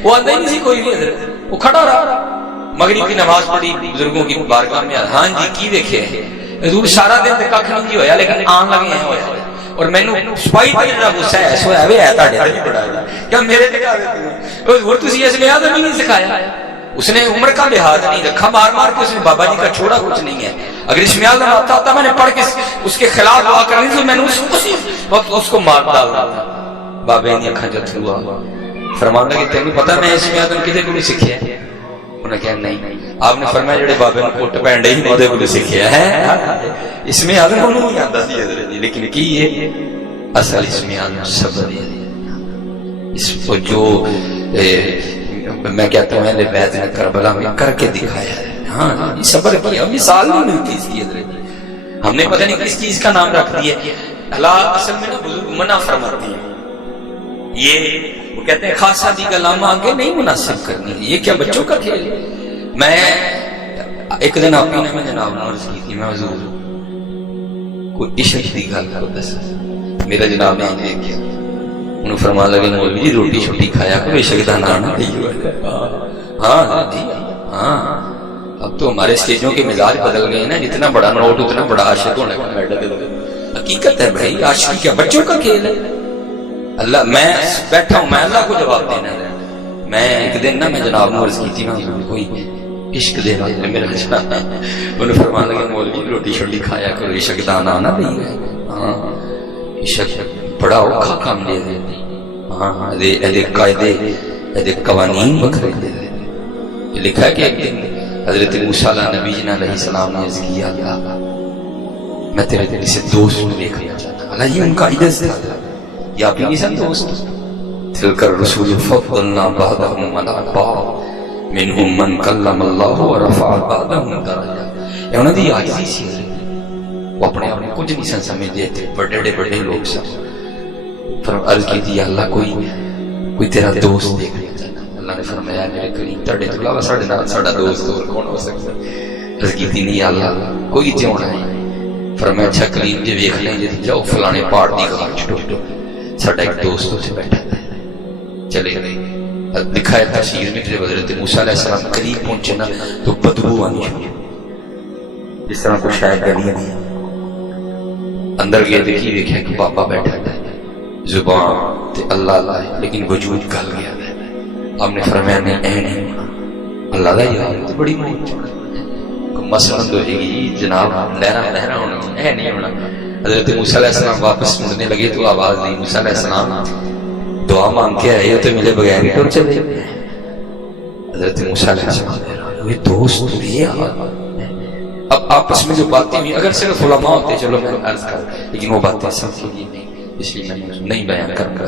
وہ آندا ہی نہیں سی کوئی بھی حضرت وہ کھڑا رہا مغرب کی نماز پڑھی بزرگوں کی بارگاہ میں ہاں جی کی دیکھے حضور سارا دن تے ککھ نہیں ہویا لیکن آن لگے ہیں ہویا اور مینوں سپاہی تے جڑا غصہ ہے سو ہے وے ہے تاڈے تے بڑا کیا میرے تے کہہ دیتے حضور تسی اسم اعظم ہی نہیں سکھایا اس نے عمر کا لحاظ نہیں رکھا مار مار کے اس نے بابا جی کا چھوڑا کچھ نہیں ہے اگر اسم اعظم آتا ہوتا میں نے پڑھ کے اس کے خلاف دعا کرنی تو میں نے اسی وقت اس کو مار ڈالنا تھا بابے نے اکھاں چ تھرو فرمانے لگے تینوں پتہ میں اسم اعظم کدے کول سیکھیا ہے انہوں نے کہا نہیں آپ نے فرمایا جڑے بابے نوں کوٹ پینڈے ہی اودے کول سیکھیا ہے اسم اعظم انہوں نہیں آندا سی حضرت جی لیکن کی ہے اصل اسم اعظم صبر ہے اس کو جو میں کہتا ہوں اہل بیت نے کربلا میں کر کے دکھایا ہے ہاں یہ صبر کیا مثال نہیں ملتی اس کی حضرت ہم نے پتہ نہیں کس چیز کا نام رکھ دیا اللہ اصل میں نا بزرگ منع فرماتے ہیں یہ وہ کہتے ہیں خاصہ دی گلاں آگے نہیں مناسب کرنی یہ کیا بچوں کا کھیل ہے میں ایک دن اپنی نے میں جناب نے عرض کی تھی میں حضور کوئی عشق دی گل کو دس میرا جناب نے دیکھ کیا انہوں فرما لگے مولوی جی روٹی چھوٹی کھایا کرو عشق دا نام نہیں ہاں جی ہاں اب تو ہمارے اسٹیجوں کے مزاج بدل گئے نا جتنا بڑا نوٹ اتنا بڑا عاشق ہونے کا میڈل حقیقت ہے بھائی عاشقی کیا بچوں کا کھیل ہے اللہ میں بیٹھا ہوں میں اللہ کو جواب دینا ہے میں ایک دن نا میں جناب نے عرض کی تھی میں کوئی عشق دے رہا میرا جناب انہوں فرما لگے مولوی روٹی چھوٹی کھایا کرو عشق دا نام نہیں ہے ہاں عشق بڑا اوکھا کام لے دے ہاں ہاں دے قاعدے دے قوانین بکھرے دے یہ لکھا ہے کہ ایک دن حضرت موسیٰ نبی جنہ علیہ السلام نے عرض کیا اللہ میں تیرے دل سے دوست میں دیکھنا چاہتا ہوں اللہ یہ ان کا عدد تھا یا بھی نہیں سن دوست تلک الرسول فضلنا بعضهم على بعض منهم من کلم اللہ ورفع بعضهم درجات یہ انہوں دی عاجزی سی وہ اپنے آپ کچھ نہیں سن سمجھتے تھے بڑے بڑے لوگ سن فرم عرض کی تھی اللہ کوئی تیرا دوست دیکھنا چاہتا اللہ نے فرمایا میرے کریم تڑے تو علاوہ ساڑھے نال ساڑھا دوست اور کون ہو سکتا عرض کی تھی نہیں اللہ کوئی تے ہونا ہے فرمایا اچھا کریم جی ویکھ لیں جی جاؤ فلانے پہاڑ دی غار چھٹو ساڑھا ایک دوست اسے بیٹھا ہے چلے گئے لکھا ہے تفسیر میں کہ حضرت موسیٰ علیہ السلام قریب پہنچے نا تو بدبو آنی شروع جس طرح کو شاید گلی اندر گئے دیکھی دیکھا کہ بابا بیٹھا ہے زبان تے اللہ اللہ ہے لیکن وجود گل گیا ہے ہم نے فرمایا نہیں اے نہیں ہونا اللہ دا یاد تو بڑی موت چھوڑا کوئی مسئلہ ہو جائے گی جناب لہرا ہونا اے نہیں ہونا حضرت موسیٰ علیہ السلام واپس مڑنے لگے تو آواز دی موسیٰ علیہ السلام دعا مانگ کے آئے تو ملے بغیر ہی ٹور چلے حضرت موسیٰ علیہ السلام یہ دوست یہ حال اب آپس میں جو باتیں ہوئی اگر صرف علماء ہوتے چلو میں عرض کر لیکن وہ باتیں سب کے لیے نہیں اس لیے میں نہیں بیان کر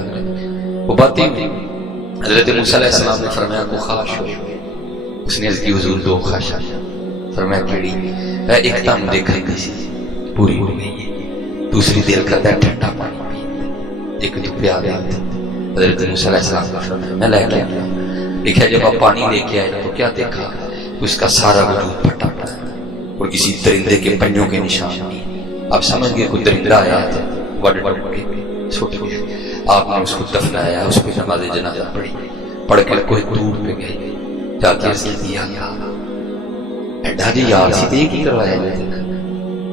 وہ باتیں حضرت موسیٰ علیہ السلام نے فرمایا کو خواہش ہو اس نے عرض کی حضور دو خواہش فرمایا کیڑی ایک تم دیکھیں گی سی پوری ہو گئی دوسری دل کرتا ہے ٹھنڈا پانی پی ایک جو پیار ہے حضرت موسیٰ علیہ السلام نے فرمایا میں لے کے آیا دیکھا جب آپ پانی لے کے آئے تو کیا دیکھا اس کا سارا وجود پھٹا پڑا اور کسی درندے کے پنجوں کے نشان نہیں آپ سمجھ گئے کوئی درندہ آیا تھا وڈ کے چھوٹے آپ نے اس کو دفنایا اس پہ نماز جنازہ پڑھی پڑھ کر کوئی دور پہ گئے جا کے اس کی دیا ایڈا جی یار سی دے کی کروایا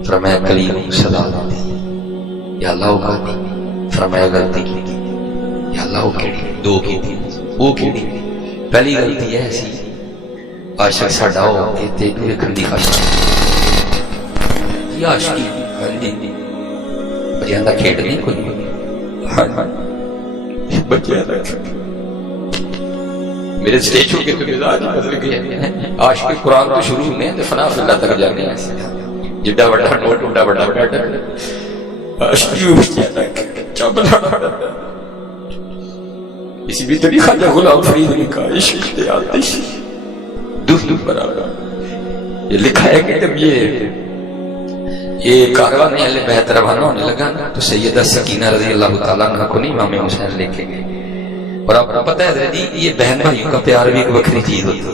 فرمایا کلیم صدا دی یا اللہ کا دی فرمایا غلطی کی تھی یا اللہ وہ کیڑی دو کی تھی وہ کیڑی پہلی غلطی ہے سی عاشق ساڈا ہو کے تے پورے کھندی خواہش یہ عاشقی بچیاں دا کھیڈ نہیں کوئی بچیاں دا میرے سٹیج ہو کے تو مزاج بدل گئے عاشق قرآن تو شروع ہونے تو فنا فی اللہ تک جانے ہیں جڈا بڑا نوٹ اڈا بڑا بڑا عاشقی بچیاں دا چبلا اسی بھی طریقہ جا غلام فرید نے کہا عشق دے آتش دف دف برابر یہ لکھا ہے کہ جب یہ کاروان اہل بیت روانہ ہونے لگا نا تو سیدہ سکینہ رضی اللہ تعالیٰ عنہ کو نہیں امام حسین لے کے گئے اور آپ کو پتہ ہے جی یہ بہن بھائیوں کا پیار بھی ایک وکری چیز ہوتی ہے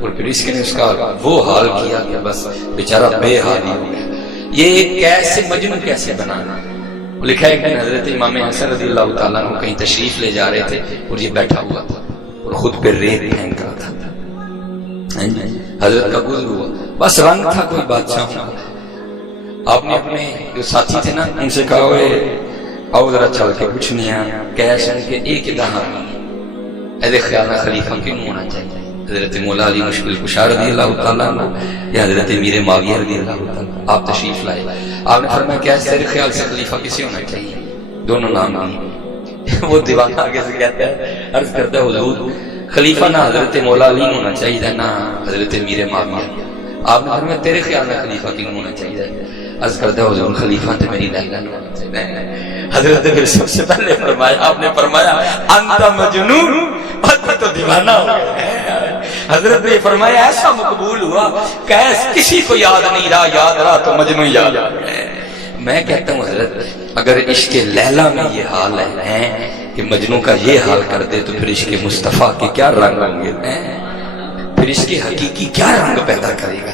اور پھر اس نے اس کا وہ حال کیا کہ بس بیچارہ بے حال ہی ہو گیا. یہ کیسے مجنون کیسے بنانا. لکھا ہے کہ حضرت امام حسن رضی اللہ تعالیٰ عنہ کہیں تشریف لے جا رہے تھے اور یہ بیٹھا ہوا تھا اور خود پہ ریت پھینک رہا تھا. حضرت کا گزر ہوا, بس رنگ تھا کوئی بادشاہ کا. آپ نے اپنے جو ساتھی تھے نا ان سے کہا آؤ ذرا چل کے کچھ نہیں ہے کیسے ان کے ایک دہاں ایسے خیال میں خلیفہ کیوں ہونا چاہیے. حضرت مولا علی مشکل کشا رضی اللہ تعالیٰ عنہ یا حضرت امیر معاویہ رضی اللہ تعالیٰ آپ تشریف لائے. آپ نے فرمایا کیا تیرے خیال سے خلیفہ کسے ہونا چاہیے؟ دونوں نام نہیں. وہ دیوانہ آگے سے کہتا ہے عرض کرتا ہے حضور خلیفہ نہ حضرت مولا علی ہونا چاہیے نہ حضرت امیر معاویہ. آپ نے فرمایا تیرے خیال میں خلیفہ کیوں ہونا چاہیے؟ عرض کرتا ہے حضور خلیفہ تو میری لیلا نہیں ہونا چاہیے. حضرت پھر سب سے پہلے فرمایا آپ نے فرمایا انت مجنون تو دیوانہ ہو گیا. حضرت نے فرمایا ایسا مقبول ہوا کسی کو یاد نہیں رہا, یاد رہا تو مجنون یاد آ گیا. میں کہتا ہوں حضرت اگر عشق لیلا میں یہ حال ہے کہ مجنون کا یہ حال کر دے تو پھر عشق مصطفیٰ کے کیا رنگ ہوں گے, پھر عشق حقیقی کیا رنگ پیدا کرے گا.